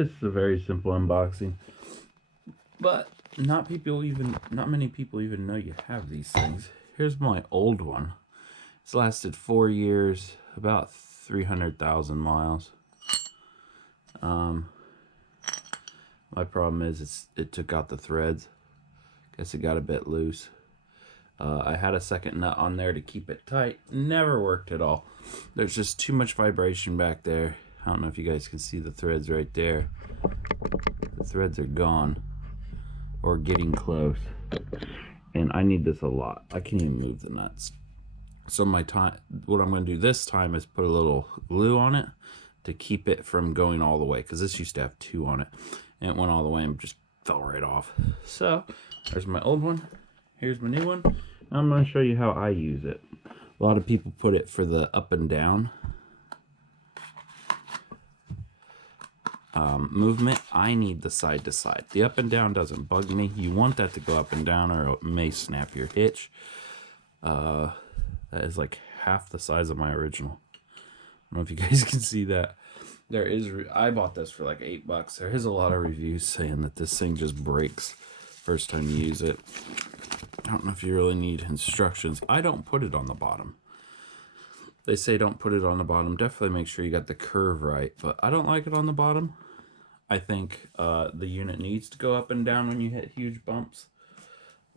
this is a very simple unboxing, but not many people even know you have these things. Here's my old one. It's lasted 4 years, about 300,000 miles. My problem is it took out the threads. Guess it got a bit loose. I had a second nut on there to keep it tight. Never worked at all. There's just too much vibration back there. I don't know if you guys can see the threads right there. The threads are gone or getting close. And I need this a lot. I can't even move the nuts. So what I'm going to do this time is put a little glue on it to keep it from going all the way, because this used to have 2 on it and it went all the way and just fell right off. So there's my old one. Here's my new one. I'm going to show you how I use it. A lot of people put it for the up and down movement. I need the side to side. The up and down doesn't bug me. You want that to go up and down or it may snap your hitch. That is like half the size of my original. I don't know if you guys can see that. I bought this for like $8. There is a lot of reviews saying that this thing just breaks first time you use it. I don't know if you really need instructions. I don't put it on the bottom. They say don't put it on the bottom. Definitely make sure you got the curve right, but I don't like it on the bottom. I think the unit needs to go up and down when you hit huge bumps.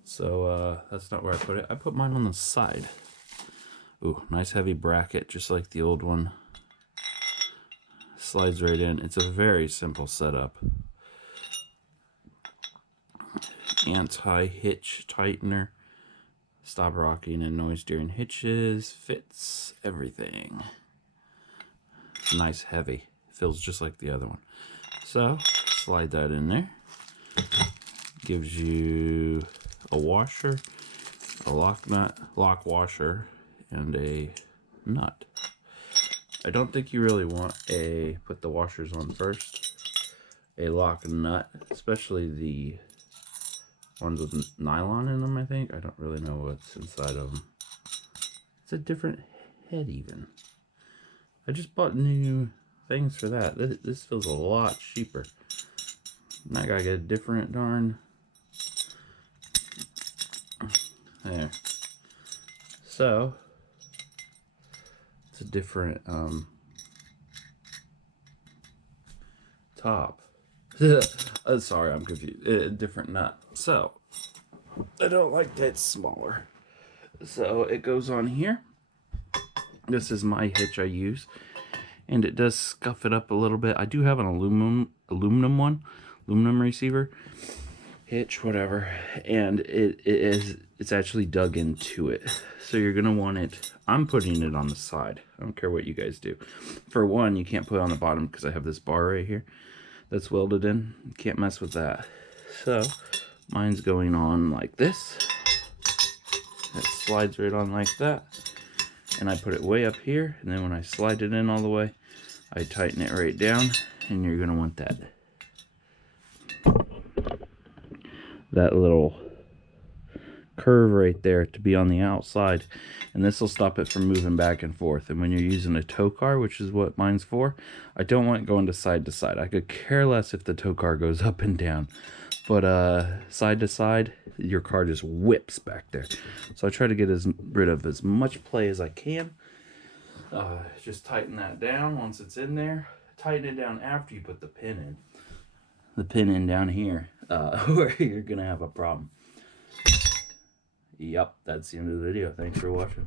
So that's not where I put it. I put mine on the side. Ooh, nice heavy bracket, just like the old one. Slides right in. It's a very simple setup. Anti-hitch tightener. Stop rocking and noise during hitches. Fits everything. Nice heavy. Feels just like the other one. So, slide that in there. Gives you a washer, a lock washer, and a nut. I don't think you really want put the washers on first. A lock nut, especially the ones with nylon in them, I think. I don't really know what's inside of them. It's a different head even. I just bought new things for that. This feels a lot cheaper. And I gotta get a different darn... There. So, it's a different top. Sorry, I'm confused. A different nut. So, I don't like that it's smaller. So, it goes on here. This is my hitch I use. And it does scuff it up a little bit. I do have an aluminum receiver. Hitch, whatever. And it's actually dug into it. So you're going to want it. I'm putting it on the side. I don't care what you guys do. For one, you can't put it on the bottom because I have this bar right here that's welded in. You can't mess with that. So mine's going on like this. It slides right on like that. And I put it way up here. And then when I slide it in all the way, I tighten it right down. And you're going to want that little curve right there to be on the outside, and this will stop it from moving back and forth. And when you're using a tow car, which is what mine's for, I don't want it going to side. I could care less if the tow car goes up and down, but side to side, your car just whips back there. So I try to get rid of as much play as I can. Just tighten that down once it's in there. Tighten it down after you put the pin in. The pin in down here, where you're gonna have a problem. Yep, that's the end of the video. Thanks for watching.